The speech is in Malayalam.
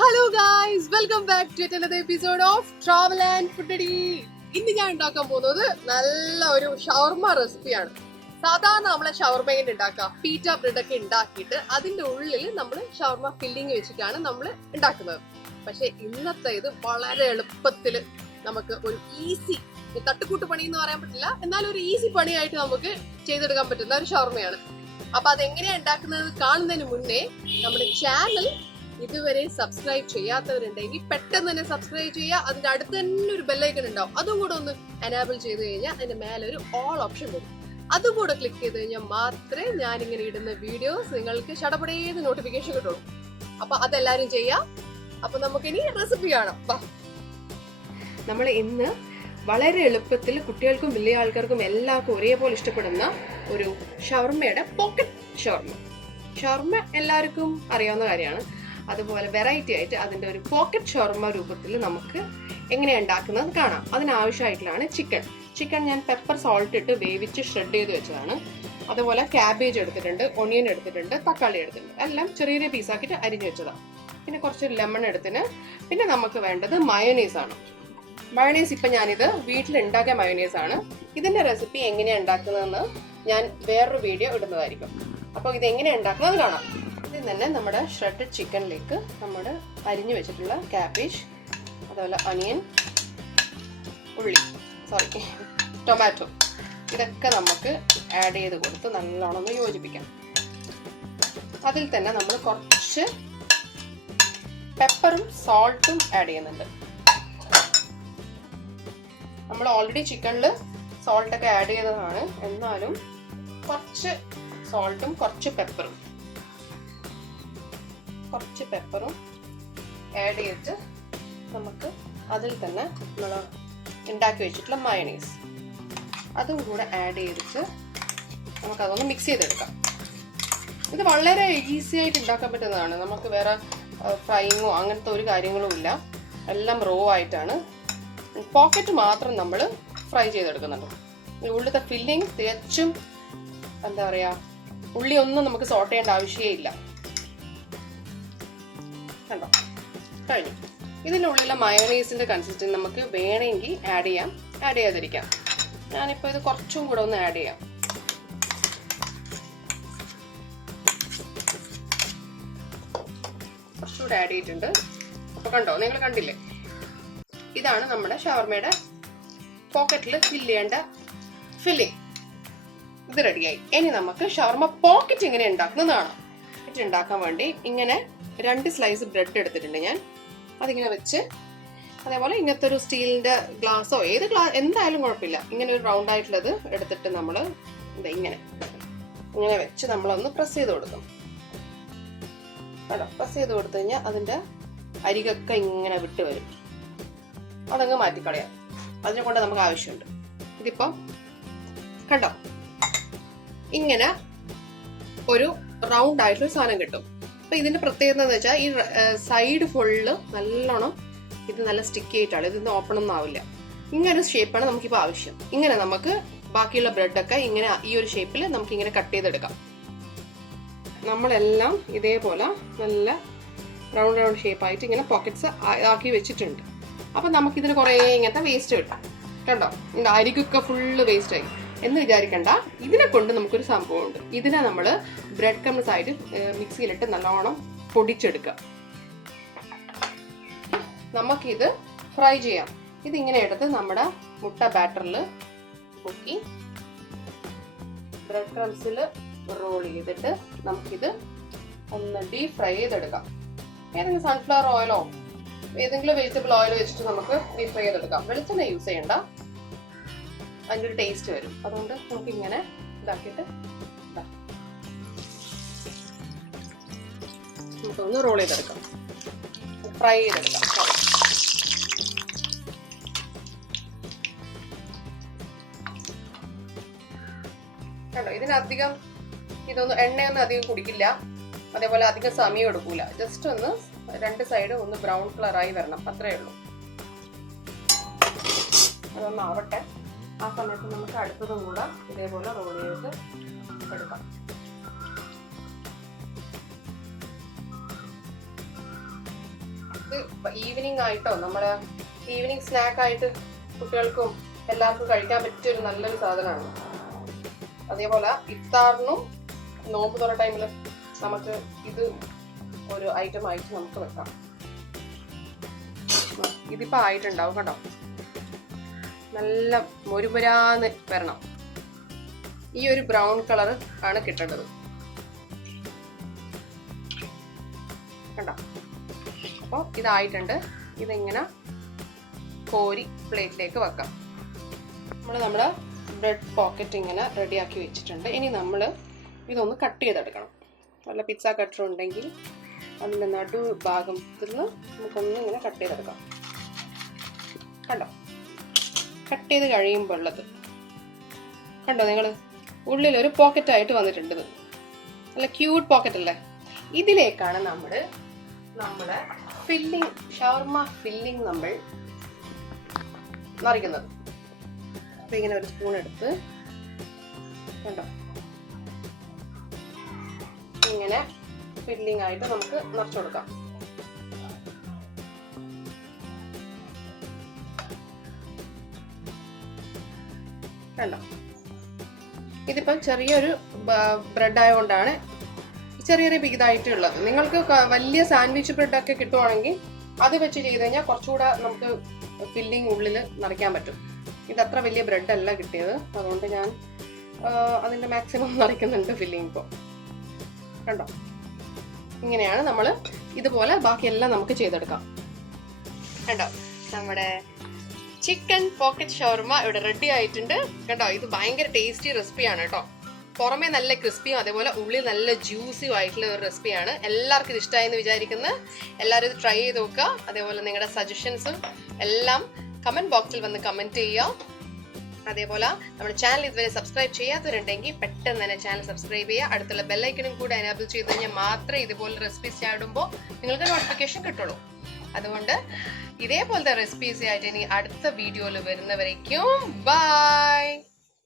Hello guys, welcome back to another episode of Travel and Foodie. ഇന്ന് ഞാൻ ഉണ്ടാക്കാൻ പോകുന്നത് നല്ല ഒരു ഷവർമ റെസിപ്പിയാണ്. സാധാരണ നമ്മളെ ഷവർമ ഉണ്ടാക്കുക പീറ്റ ബ്രെഡ് ഒക്കെ ഉണ്ടാക്കിയിട്ട് അതിന്റെ ഉള്ളിൽ നമ്മൾ ഷവർമ ഫില്ലിങ് വെച്ചിട്ടാണ് നമ്മൾ ഉണ്ടാക്കുന്നത്. പക്ഷെ ഇന്നത്തെ ഇത് വളരെ എളുപ്പത്തിൽ നമുക്ക് ഒരു ഈസി തട്ടുകൂട്ട് പണി എന്ന് പറയാൻ പറ്റില്ല, എന്നാൽ ഒരു ഈസി പണിയായിട്ട് നമുക്ക് ചെയ്തെടുക്കാൻ പറ്റുന്ന ഒരു ഷവർമയാണ്. അപ്പൊ അതെങ്ങനെയാ ഉണ്ടാക്കുന്നത് കാണുന്നതിന് മുന്നേ നമ്മുടെ ചാനൽ ഇതുവരെ സബ്സ്ക്രൈബ് ചെയ്യാത്തവരുണ്ടെങ്കിൽ പെട്ടെന്ന് തന്നെ സബ്സ്ക്രൈബ് ചെയ്യുക. അതിന്റെ അടുത്ത് തന്നെ ഒരു ബെല്ലൈക്കൺ ഉണ്ടാവും, അതും കൂടെ ഒന്ന് എനാബിൾ ചെയ്ത് കഴിഞ്ഞാൽ അതിന്റെ മേലെ ഒരു ഓൾ ഓപ്ഷൻ വരും. അതും കൂടെ ക്ലിക്ക് ചെയ്ത് കഴിഞ്ഞാൽ മാത്രമേ ഞാനിങ്ങനെ ഇടുന്ന വീഡിയോസ് നിങ്ങൾക്ക് ഷടപടേന്ന് നോട്ടിഫിക്കേഷൻ കിട്ടുള്ളൂ. അപ്പൊ അതെല്ലാരും ചെയ്യാം. അപ്പൊ നമുക്കിനി റെസിപ്പി കാണാം. നമ്മൾ ഇന്ന് വളരെ എളുപ്പത്തിൽ കുട്ടികൾക്കും വലിയ ആൾക്കാർക്കും എല്ലാവർക്കും ഒരേപോലെ ഇഷ്ടപ്പെടുന്ന ഒരു ഷവർമയുടെ പോക്കറ്റ് ഷവർമ. ഷവർമ എല്ലാവർക്കും അറിയാവുന്ന കാര്യമാണ്. അതുപോലെ വെറൈറ്റി ആയിട്ട് അതിൻ്റെ ഒരു പോക്കറ്റ് ഷവർമ രൂപത്തിൽ നമുക്ക് എങ്ങനെയാണ് ഉണ്ടാക്കുന്നത് കാണാം. അതിനാവശ്യമായിട്ടുള്ളതാണ് ചിക്കൻ ഞാൻ പെപ്പർ സോൾട്ട് ഇട്ട് വേവിച്ച് ഷ്രെഡ് ചെയ്ത് വെച്ചതാണ്. അതുപോലെ ക്യാബേജ് എടുത്തിട്ടുണ്ട്, ഒണിയൻ എടുത്തിട്ടുണ്ട്, തക്കാളി എടുത്തിട്ടുണ്ട്, എല്ലാം ചെറിയ ചെറിയ പീസാക്കിയിട്ട് അരിഞ്ഞു വെച്ചതാണ്. പിന്നെ കുറച്ച് ലെമൺ എടുത്തിന്. പിന്നെ നമുക്ക് വേണ്ടത് മയോനൈസ് ആണ്. മയോനൈസ് ഇപ്പം ഞാനിത് വീട്ടിലുണ്ടാക്കിയ മയോനൈസ് ആണ്. ഇതിൻ്റെ റെസിപ്പി എങ്ങനെയാണ് ഉണ്ടാക്കുന്നതെന്ന് ഞാൻ വേറൊരു വീഡിയോ ഇടുന്നതായിരിക്കും. അപ്പോൾ ഇത് എങ്ങനെയാണ് ഉണ്ടാക്കുന്നത് കാണാം. ഇതിൽ തന്നെ നമ്മുടെ ഷ്രെഡഡ് ചിക്കനിലേക്ക് നമ്മുടെ അരിഞ്ഞു വെച്ചിട്ടുള്ള ക്യാബേജ്, അതുപോലെ ഒനിയൻ, ടൊമാറ്റോ ഇതൊക്കെ നമുക്ക് ആഡ് ചെയ്ത് കൊടുത്ത് നല്ലോണം ഒന്ന് യോജിപ്പിക്കാം. അതിൽ തന്നെ നമ്മൾ കുറച്ച് പെപ്പറും സോൾട്ടും ആഡ് ചെയ്യുന്നുണ്ട്. നമ്മൾ ഓൾറെഡി ചിക്കനിൽ സോൾട്ടൊക്കെ ആഡ് ചെയ്തതാണ്, എന്നാലും കുറച്ച് സോൾട്ടും കുറച്ച് പെപ്പറും ആഡ് ചെയ്തിട്ട് നമുക്ക് അതിൽ തന്നെ നമ്മൾ ഉണ്ടാക്കി വെച്ചിട്ടുള്ള മയോണൈസ് അതും കൂടെ ആഡ് ചെയ്തിട്ട് നമുക്കതൊന്ന് മിക്സ് ചെയ്തെടുക്കാം. ഇത് വളരെ ഈസി ആയിട്ട് ഉണ്ടാക്കാൻ പറ്റുന്നതാണ്. നമുക്ക് വേറെ ഫ്രൈയിങ്ങോ അങ്ങനത്തെ ഒരു കാര്യങ്ങളും ഇല്ല, എല്ലാം റോ ആയിട്ടാണ്. പോക്കറ്റ് മാത്രം നമ്മൾ ഫ്രൈ ചെയ്തെടുക്കുന്നുണ്ട്. ഉള്ളിലത്തെ ഫില്ലിങ് തികച്ചും എന്താ പറയുക, ഉള്ളി ഒന്നും നമുക്ക് സോട്ട് ചെയ്യേണ്ട ആവശ്യമേ ഇല്ല. കണ്ടോ, കഴിഞ്ഞു. ഇതിനുള്ളിലുള്ള മയോണൈസിന്റെ കൺസിസ്റ്റൻസി നമുക്ക് വേണമെങ്കിൽ ആഡ് ചെയ്യാം, ആഡ് ചെയ്യാതിരിക്കാം. ഞാനിപ്പോൾ ഇത് കുറച്ചും കൂടെ ഒന്ന് ആഡ് ചെയ്യാം. കുറച്ചുകൂടെ ആഡ് ചെയ്തിട്ടുണ്ട്. അപ്പോൾ കണ്ടോ, നിങ്ങൾ കണ്ടില്ലേ, ഇതാണ് നമ്മുടെ ഷവർമയുടെ പോക്കറ്റിൽ ഫില്ല് ചെയ്യേണ്ട ഫില്ലിങ്. ഇത് റെഡിയായി. ഇനി നമുക്ക് ഷവർമ പോക്കറ്റ് എങ്ങനെ ഉണ്ടാക്കുന്നതാണ്. പോക്കറ്റ് ഉണ്ടാക്കാൻ വേണ്ടി ഇങ്ങനെ 2 സ്ലൈസ് ബ്രെഡ് എടുത്തിട്ടുണ്ട് ഞാൻ. അതിങ്ങനെ വെച്ച്, അതേപോലെ ഇങ്ങനത്തെ ഒരു സ്റ്റീലിന്റെ ഗ്ലാസ്സോ ഏത് ഗ്ലാസ് എന്തായാലും കുഴപ്പമില്ല, ഇങ്ങനെ ഒരു റൗണ്ട് ആയിട്ടുള്ളത് എടുത്തിട്ട് നമ്മൾ ഇങ്ങനെ വെച്ച് നമ്മളൊന്ന് പ്രസ് ചെയ്ത് കൊടുക്കും. കേട്ടോ, പ്രസ് ചെയ്ത് കൊടുത്തു കഴിഞ്ഞാൽ അതിന്റെ അരികൊക്കെ ഇങ്ങനെ വിട്ട് വരും. അതങ്ങ് മാറ്റിക്കളയാം. അതിനെ കൊണ്ട് നമുക്ക് ആവശ്യമുണ്ട്. ഇതിപ്പം കണ്ടോ, ഇങ്ങനെ ഒരു റൗണ്ട് ആയിട്ടൊരു സാധനം കിട്ടും. അപ്പൊ ഇതിന്റെ പ്രത്യേകത എന്ന് വെച്ചാൽ ഈ സൈഡ് ഫുള്ള് നല്ലോണം ഇത് നല്ല സ്റ്റിക്കി ആയിട്ടാണ്. ഇതൊന്നും ഓപ്പൺ ഒന്നും ആവില്ല. ഇങ്ങനെ ഷേപ്പാണ് നമുക്കിപ്പോൾ ആവശ്യം. ഇങ്ങനെ നമുക്ക് ബാക്കിയുള്ള ബ്രെഡൊക്കെ ഇങ്ങനെ ഈ ഒരു ഷേപ്പിൽ നമുക്ക് ഇങ്ങനെ കട്ട് ചെയ്തെടുക്കാം. നമ്മളെല്ലാം ഇതേപോലെ നല്ല റൗണ്ട് ഷേപ്പായിട്ട് ഇങ്ങനെ പോക്കറ്റ്സ് ആക്കി വെച്ചിട്ടുണ്ട്. അപ്പൊ നമുക്കിതിന് കുറേ ഇങ്ങനത്തെ വേസ്റ്റ് കിട്ടും. കണ്ടോ, ഇതിന്റെ അരികൊക്കെ ഫുള്ള് വേസ്റ്റ് ആയി എന്ന് വിചാരിക്കണ്ട. ഇതിനെ കൊണ്ട് നമുക്കൊരു സംഭവമുണ്ട്. ഇതിനെ നമ്മൾ ബ്രെഡ് ക്രംസ് ആയിട്ട് മിക്സിയിലിട്ട് നല്ലോണം പൊടിച്ചെടുക്കുക. നമുക്കിത് ഫ്രൈ ചെയ്യാം. ഇതിങ്ങനെ എടുത്ത് നമ്മുടെ മുട്ട ബാറ്ററിൽ മുക്കി ബ്രെഡ് ക്രംസിൽ റോൾ ചെയ്തിട്ട് നമുക്കിത് ഒന്ന് ഡീപ് ഫ്രൈ ചെയ്തെടുക്കാം. ഏതെങ്കിലും സൺഫ്ലവർ ഓയിലോ ഏതെങ്കിലും വെജിറ്റബിൾ ഓയിൽ വെച്ചിട്ട് നമുക്ക് ഡീപ് ഫ്രൈ ചെയ്തെടുക്കാം. വെളിച്ചെണ്ണ യൂസ് ചെയ്യണ്ട, അതിൻ്റെ ഒരു ടേസ്റ്റ് വരും. അതുകൊണ്ട് നമുക്ക് ഇങ്ങനെ ഇതാക്കിയിട്ട് നമുക്കൊന്ന് റോൾ ചെയ്തെടുക്കാം, ഫ്രൈ ചെയ്തെടുക്കാം. കണ്ടോ, ഇതിനധികം ഇതൊന്നും എണ്ണയൊന്നും അധികം കുടിക്കില്ല, അതേപോലെ അധികം സമയം എടുക്കൂല. ജസ്റ്റ് ഒന്ന് 2 സൈഡ് ഒന്ന് ബ്രൗൺ കളറായി വരണം, അത്രയേ ഉള്ളൂ. അതൊന്ന് ആവട്ടെ. ആ സമയത്ത് നമുക്ക് അടുത്തതും കൂടെ ഇതേപോലെ റോൾ ചെയ്തിട്ട് എടുക്കാം. ഈവനിങ് ആയിട്ടോ നമ്മുടെ ഈവനിങ് സ്നാക്കായിട്ട് കുട്ടികൾക്കും എല്ലാവർക്കും കഴിക്കാൻ പറ്റിയൊരു നല്ലൊരു സാധനമാണ്. അതേപോലെ ഇഫ്താറിനും നോമ്പ് തുറ ടൈമിൽ നമുക്ക് ഇത് ഒരു ഐറ്റം ആയിട്ട് നമുക്ക് വെക്കാം. ഇതിപ്പോൾ ആയിട്ടുണ്ടാവും കേട്ടോ. നല്ല മൊരുമുരാന്ന് വരണം. ഈ ഒരു ബ്രൗൺ കളർ ആണ് കിട്ടേണ്ടത് കണ്ടോ. അപ്പോൾ ഇതായിട്ടുണ്ട്. ഇതിങ്ങനെ കോരി പ്ലേറ്റിലേക്ക് വെക്കാം. നമ്മുടെ ബ്രെഡ് പോക്കറ്റ് ഇങ്ങനെ റെഡിയാക്കി വെച്ചിട്ടുണ്ട്. ഇനി നമ്മൾ ഇതൊന്ന് കട്ട് ചെയ്തെടുക്കണം. നല്ല പിസ്സ കട്ടർ ഉണ്ടെങ്കിൽ അതിൻ്റെ നടു ഭാഗത്തിൽ നമുക്കൊന്ന് ഇങ്ങനെ കട്ട് ചെയ്തെടുക്കാം. കണ്ടോ, കട്ട് ചെയ്ത് കഴിയുമ്പോൾ ഉള്ളത് കണ്ടോ നിങ്ങൾ, ഉള്ളിലൊരു പോക്കറ്റായിട്ട് വന്നിട്ടുണ്ട്. ഇത് നല്ല ക്യൂട്ട് പോക്കറ്റ് അല്ലേ. ഇതിലേക്കാണ് നമ്മുടെ ഫില്ലിങ്, ഷവർമ ഫില്ലിങ് നമ്മൾ നിറയ്ക്കുന്നത്. അപ്പം ഇങ്ങനെ ഒരു സ്പൂൺ എടുത്ത് കണ്ടോ ഇങ്ങനെ ഫില്ലിംഗ് ആയിട്ട് നമുക്ക് നിറച്ചു കൊടുക്കാം. കണ്ടോ, ഇതിപ്പം ചെറിയൊരു ബ്രെഡ് ആയതുകൊണ്ടാണ് ചെറിയൊരു ഇതായിട്ടുള്ളത്. നിങ്ങൾക്ക് വലിയ സാൻഡ്വിച്ച് ബ്രെഡൊക്കെ കിട്ടുവാണെങ്കിൽ അത് വെച്ച് ചെയ്ത് കഴിഞ്ഞാൽ കുറച്ചുകൂടെ നമുക്ക് ഫില്ലിംഗ് ഉള്ളിൽ നിറയ്ക്കാൻ പറ്റും. ഇതത്ര വലിയ ബ്രെഡ് അല്ല കിട്ടിയത്, അതുകൊണ്ട് ഞാൻ അതിൻ്റെ മാക്സിമം നിറയ്ക്കുന്നുണ്ട് ഫില്ലിംഗ്. ഇപ്പോൾ കണ്ടോ, ഇങ്ങനെയാണ് നമ്മൾ ഇതുപോലെ ബാക്കിയെല്ലാം നമുക്ക് ചെയ്തെടുക്കാം. കണ്ടോ, നമ്മുടെ ചിക്കൻ പോക്കറ്റ് ഷവർമ ഇവിടെ റെഡി ആയിട്ടുണ്ട്. കണ്ടോ, ഇത് ഭയങ്കര ടേസ്റ്റി റെസിപ്പിയാണ് കേട്ടോ. പുറമേ നല്ല ക്രിസ്പിയും അതേപോലെ ഉള്ളിൽ നല്ല ജ്യൂസിയും ആയിട്ടുള്ള ഒരു റെസിപ്പിയാണ്. എല്ലാവർക്കും ഇത് ഇഷ്ടമായെന്ന് വിചാരിക്കുന്നു. എല്ലാവരും ഇത് ട്രൈ ചെയ്ത് നോക്കുക. അതേപോലെ നിങ്ങളുടെ സജഷൻസും എല്ലാം കമൻറ്റ് ബോക്സിൽ വന്ന് കമൻറ്റ് ചെയ്യുക. അതേപോലെ നമ്മുടെ ചാനൽ ഇതുവരെ സബ്സ്ക്രൈബ് ചെയ്യാത്തവരുണ്ടെങ്കിൽ പെട്ടെന്ന് തന്നെ ചാനൽ സബ്സ്ക്രൈബ് ചെയ്യുക. അടുത്തുള്ള ബെല്ലൈക്കനും കൂടെ എനേബിൾ ചെയ്ത് കഴിഞ്ഞാൽ മാത്രമേ ഇതുപോലെ റെസിപ്പീസ് ചാടുമ്പോൾ നിങ്ങൾക്ക് നോട്ടിഫിക്കേഷൻ കിട്ടുള്ളൂ. അതുകൊണ്ട് ഇതേപോലത്തെ റെസിപ്പീസ് ആയിട്ട് ഇനി അടുത്ത വീഡിയോയിൽ വരുന്നവരേക്കും ബൈ.